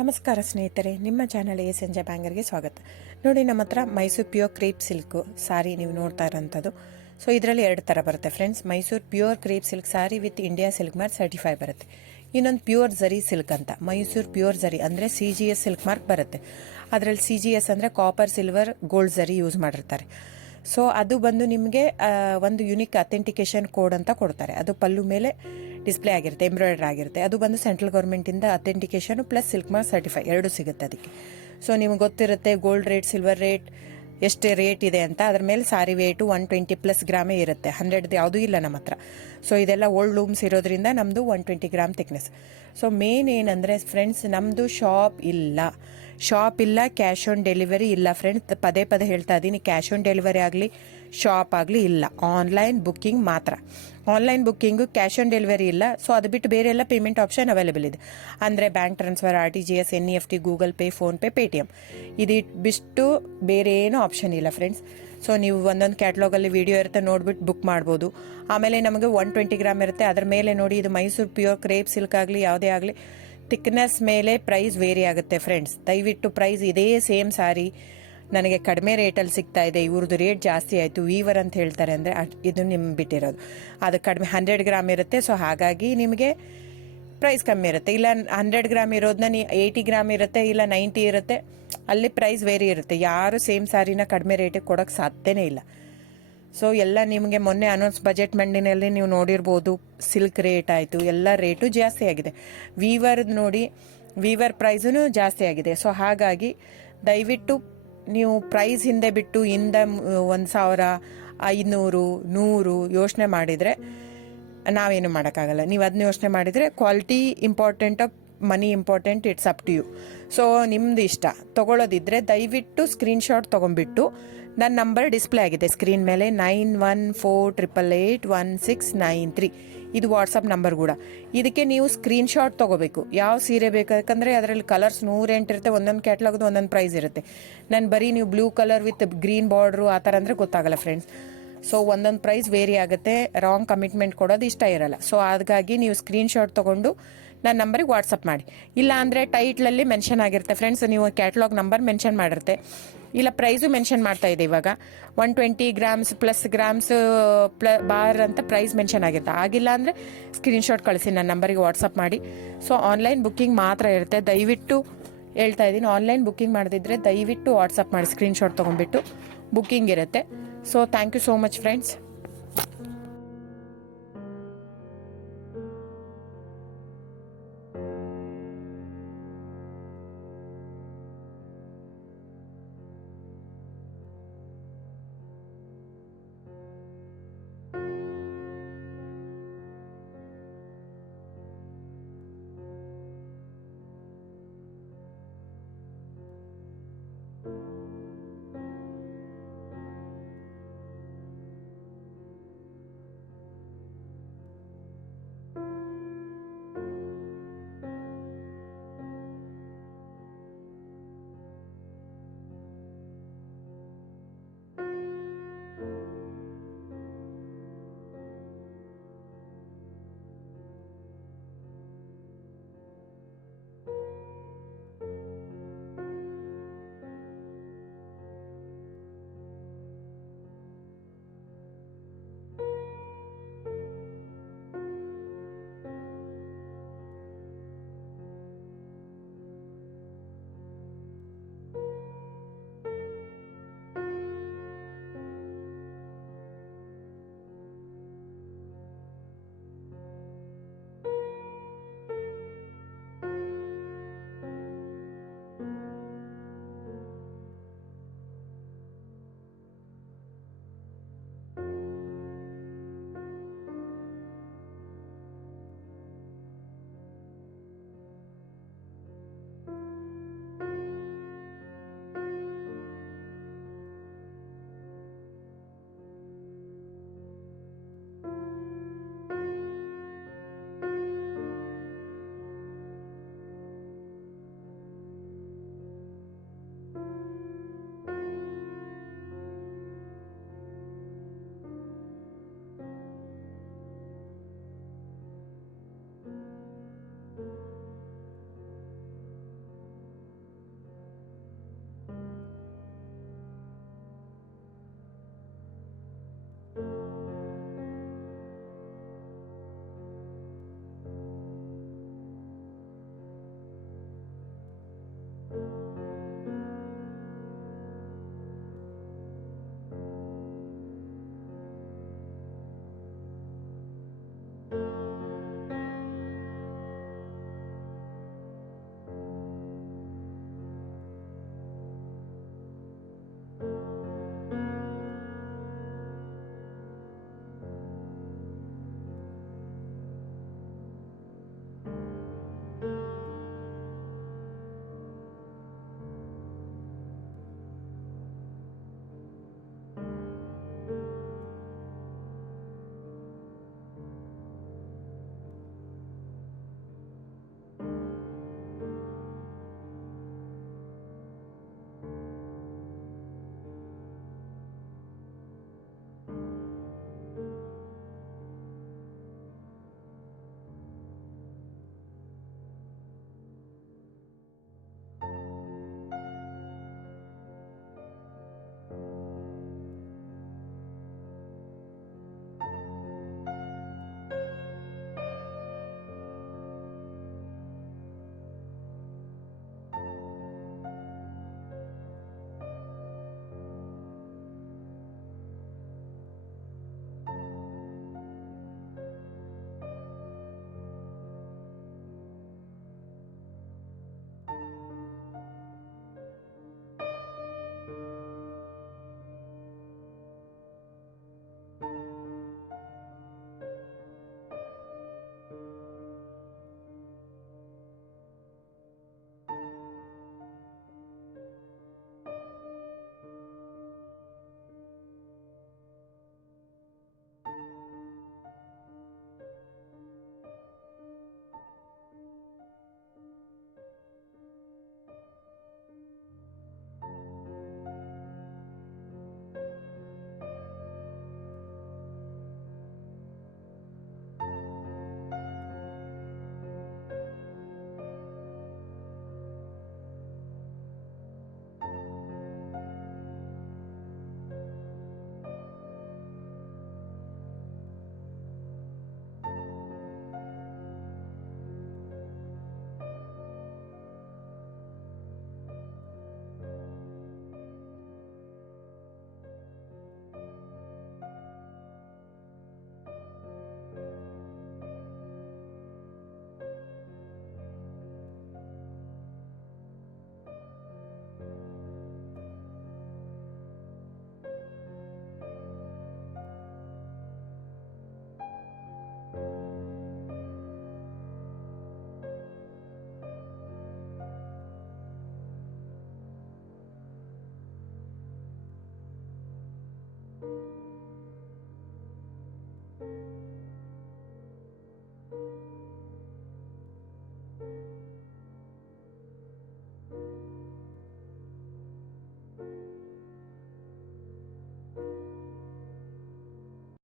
ನಮಸ್ಕಾರ ಸ್ನೇಹಿತರೆ, ನಿಮ್ಮ ಚಾನಲ್ ASNJ ಬ್ಯಾಂಗರ್ಗೆ ಸ್ವಾಗತ. ನೋಡಿ, ನಮ್ಮ ಹತ್ರ ಮೈಸೂರು ಪ್ಯೂರ್ ಕ್ರೇಪ್ ಸಿಲ್ಕ್ ಸಾರಿ ನೀವು ನೋಡ್ತಾ ಇರೋಂಥದ್ದು. ಸೊ ಇದರಲ್ಲಿ ಎರಡು ಥರ ಬರುತ್ತೆ friends. Mysuru pure crepe silk sorry with India silk mark certify ಬರುತ್ತೆ. ಇನ್ನೊಂದು ಪ್ಯೂರ್ ಝರಿ ಸಿಲ್ಕ್ ಅಂತ, ಮೈಸೂರು ಪ್ಯೂರ್ ಝರಿ ಅಂದರೆ CGS ಸಿಲ್ಕ್ ಮಾರ್ಕ್ ಬರುತ್ತೆ. ಅದರಲ್ಲಿ CGS ಅಂದರೆ ಕಾಪರ್, ಸಿಲ್ವರ್, ಗೋಲ್ಡ್ ಝರಿ ಯೂಸ್ ಮಾಡಿರ್ತಾರೆ. ಸೊ ಅದು ಬಂದು ನಿಮಗೆ ಒಂದು ಯುನಿಕ್ ಅಥೆಂಟಿಕೇಶನ್ ಕೋಡ್ ಅಂತ ಕೊಡ್ತಾರೆ. ಅದು ಪಲ್ಲು ಮೇಲೆ ಡಿಸ್ಪ್ಲೇ ಆಗಿರುತ್ತೆ, ಎಂಬ್ರಾಯ್ಡ್ರಿ ಆಗಿರುತ್ತೆ. ಅದು ಬಂದು ಸೆಂಟ್ರಲ್ ಗೌರ್ಮೆಂಟಿಂದ authentication plus silk mark certify ಎರಡು ಸಿಗುತ್ತೆ ಅದಕ್ಕೆ. ಸೊ ನಿಮ್ಗೆ ಗೊತ್ತಿರುತ್ತೆ ಗೋಲ್ಡ್ ರೇಟ್, ಸಿಲ್ವರ್ ರೇಟ್ ಎಷ್ಟೇ ರೇಟ್ ಇದೆ ಅಂತ. ಅದ್ರ ಮೇಲೆ ಸಾರಿ ವೇಟು 120+ ಗ್ರಾಮೇ ಇರುತ್ತೆ, 100 ಯಾವುದೂ ಇಲ್ಲ ನಮ್ಮ ಹತ್ರ. ಸೊ ಇದೆಲ್ಲ ಓಲ್ಡ್ ಲೂಮ್ಸ್ ಇರೋದ್ರಿಂದ ನಮ್ಮದು 120 ಗ್ರಾಮ್ ಥಿಕ್ನೆಸ್. ಸೊ ಮೇನ್ ಏನಂದರೆ ಫ್ರೆಂಡ್ಸ್, ನಮ್ಮದು ಶಾಪ್ ಇಲ್ಲ, ಕ್ಯಾಶ್ ಆನ್ ಡೆಲಿವರಿ ಇಲ್ಲ ಫ್ರೆಂಡ್ಸ್. ಪದೇ ಪದೇ ಹೇಳ್ತಾ ಇದ್ದೀನಿ, ಕ್ಯಾಶ್ ಆನ್ ಡೆಲಿವರಿ ಆಗಲಿ ಶಾಪ್ ಆಗಲಿ ಇಲ್ಲ, ಆನ್ಲೈನ್ ಬುಕ್ಕಿಂಗ್ ಮಾತ್ರ. Online booking, cash on delivery ಇಲ್ಲ. ಸೊ ಅದು ಬಿಟ್ಟು ಬೇರೆ ಎಲ್ಲ ಪೇಮೆಂಟ್ ಆಪ್ಷನ್ ಅವೈಲೇಬಲ್ ಇದೆ. ಅಂದರೆ bank transfer, RTGS, NEFT, Google pay, PhonePe, Paytm. ಇದು ಬಿಟ್ಟು ಬೇರೆ ಏನೂ ಆಪ್ಷನ್ ಇಲ್ಲ ಫ್ರೆಂಡ್ಸ್. ಸೊ ನೀವು ಒಂದೊಂದು ಕ್ಯಾಟ್ಲಾಗಲ್ಲಿ ವಿಡಿಯೋ ಇರುತ್ತೆ, ನೋಡ್ಬಿಟ್ಟು ಬುಕ್ ಮಾಡ್ಬೋದು. ಆಮೇಲೆ ನಮಗೆ 120 ಗ್ರಾಮ್ ಇರುತ್ತೆ. ಅದ್ರ ಮೇಲೆ ನೋಡಿ, ಇದು ಮೈಸೂರು ಪ್ಯೂರ್ ಕ್ರೇಪ್ ಸಿಲ್ಕ್ ಆಗಲಿ ಯಾವುದೇ ಆಗಲಿ ಥಿಕ್ನೆಸ್ ಮೇಲೆ ಪ್ರೈಸ್ ವೇರಿ ಆಗುತ್ತೆ ಫ್ರೆಂಡ್ಸ್. ದಯವಿಟ್ಟು ಪ್ರೈಸ್ ಇದೇ ಸೇಮ್ ಸಾರಿ ನನಗೆ ಕಡಿಮೆ ರೇಟಲ್ಲಿ ಸಿಗ್ತಾ ಇದೆ, ಇವ್ರದ್ದು ರೇಟ್ ಜಾಸ್ತಿ ಆಯಿತು ವೀವರ್ ಅಂತ ಹೇಳ್ತಾರೆ ಅಂದರೆ ಇದು ನಿಮ್ಗೆ ಬಿಟ್ಟಿರೋದು. ಅದು ಕಡಿಮೆ 100 ಗ್ರಾಮ್ ಇರುತ್ತೆ. ಸೊ ಹಾಗಾಗಿ ನಿಮಗೆ ಪ್ರೈಸ್ ಕಮ್ಮಿ ಇರುತ್ತೆ. ಇಲ್ಲ 100 ಗ್ರಾಮ್ ಇರೋದನ್ನ 80 ಗ್ರಾಮ್ ಇರುತ್ತೆ, ಇಲ್ಲ 90 ಇರುತ್ತೆ, ಅಲ್ಲಿ ಪ್ರೈಸ್ ವೇರಿ ಇರುತ್ತೆ. ಯಾರು ಸೇಮ್ ಸಾರಿನ ಕಡಿಮೆ ರೇಟಿಗೆ ಕೊಡೋಕ್ಕೆ ಸಾಧ್ಯನೇ ಇಲ್ಲ. ಸೊ ಎಲ್ಲ ನಿಮಗೆ ಮೊನ್ನೆ ಅನೌನ್ಸ್ ಬಜೆಟ್ ಮಂಡಿನಲ್ಲಿ ನೀವು ನೋಡಿರ್ಬೋದು, ಸಿಲ್ಕ್ ರೇಟ್ ಆಯಿತು, ಎಲ್ಲ ರೇಟು ಜಾಸ್ತಿ ಆಗಿದೆ. ವೀವರ್ದು ನೋಡಿ, ವೀವರ್ ಪ್ರೈಸೂ ಜಾಸ್ತಿ ಆಗಿದೆ. ಸೊ ಹಾಗಾಗಿ ದಯವಿಟ್ಟು ನೀವು ಪ್ರೈಸ್ ಹಿಂದೆ ಬಿಟ್ಟು 1,000, 500, 100 ಯೋಚನೆ ಮಾಡಿದರೆ ನಾವೇನು ಮಾಡೋಕ್ಕಾಗಲ್ಲ. ನೀವು ಅದನ್ನ ಯೋಚನೆ ಮಾಡಿದರೆ quality important, money important, it's up to you. So ನಿಮ್ದು ಇಷ್ಟ. ತೊಗೊಳ್ಳೋದಿದ್ರೆ ದಯವಿಟ್ಟು ಸ್ಕ್ರೀನ್ಶಾಟ್ ತೊಗೊಂಡ್ಬಿಟ್ಟು, ನನ್ನ ನಂಬರ್ ಡಿಸ್ಪ್ಲೇ ಆಗಿದೆ ಸ್ಕ್ರೀನ್ ಮೇಲೆ, 9148881693. ಇದು ವಾಟ್ಸಪ್ ನಂಬರ್ ಕೂಡ. ಇದಕ್ಕೆ ನೀವು ಸ್ಕ್ರೀನ್ಶಾಟ್ ತೊಗೋಬೇಕು. ಯಾವ ಸೀರೆ ಬೇಕಂದ್ರೆ ಅದರಲ್ಲಿ ಕಲರ್ಸ್ 108 ಇರುತ್ತೆ, ಒಂದೊಂದು ಕ್ಯಾಟ್ಲಾಗ್ದು ಒಂದೊಂದು ಪ್ರೈಸ್ ಇರುತ್ತೆ. ನಾನು ಬರೀ ನೀವು blue colour with green border ಆ ಥರ ಅಂದರೆ ಗೊತ್ತಾಗಲ್ಲ ಫ್ರೆಂಡ್ಸ್. ಸೊ ಒಂದೊಂದು ಪ್ರೈಸ್ ವೇರಿ ಆಗುತ್ತೆ, ರಾಂಗ್ ಕಮಿಟ್ಮೆಂಟ್ ಕೊಡೋದು ಇಷ್ಟ ಇರಲ್ಲ. ಸೊ ಹಾಗಾಗಿ ನೀವು ಸ್ಕ್ರೀನ್ಶಾಟ್ ತೊಗೊಂಡು ನನ್ನ ನಂಬರಿಗೆ ವಾಟ್ಸಪ್ ಮಾಡಿ. ಇಲ್ಲ ಅಂದರೆ ಟೈಟ್ಲಲ್ಲಿ ಮೆನ್ಷನ್ ಆಗಿರುತ್ತೆ ಫ್ರೆಂಡ್ಸ್, ನೀವು ಕ್ಯಾಟ್ಲಾಗ್ ನಂಬರ್ ಮೆನ್ಷನ್ ಮಾಡಿರುತ್ತೆ, ಇಲ್ಲ ಪ್ರೈಸು ಮೆನ್ಷನ್ ಮಾಡ್ತಾ ಇದೆ. ಇವಾಗ 120 ಗ್ರಾಮ್ಸ್ ಪ್ಲಸ್ ಗ್ರಾಮ್ಸ್ ಬಾರ್ ಅಂತ ಪ್ರೈಸ್ ಮೆನ್ಷನ್ ಆಗಿರುತ್ತೆ. ಆಗಿಲ್ಲ ಅಂದರೆ ಸ್ಕ್ರೀನ್ಶಾಟ್ ಕಳಿಸಿ, ನನ್ನ ನಂಬರಿಗೆ ವಾಟ್ಸಪ್ ಮಾಡಿ. ಸೊ ಆನ್ಲೈನ್ ಬುಕ್ಕಿಂಗ್ ಮಾತ್ರ ಇರುತ್ತೆ. ದಯವಿಟ್ಟು ಹೇಳ್ತಾ ಇದ್ದೀನಿ, ಆನ್ಲೈನ್ ಬುಕ್ಕಿಂಗ್ ಮಾಡದಿದ್ದರೆ ದಯವಿಟ್ಟು ವಾಟ್ಸಪ್ ಮಾಡಿ, ಸ್ಕ್ರೀನ್ಶಾಟ್ ತೊಗೊಂಡ್ಬಿಟ್ಟು ಬುಕ್ಕಿಂಗ್ ಇರುತ್ತೆ. So thank you so much friends.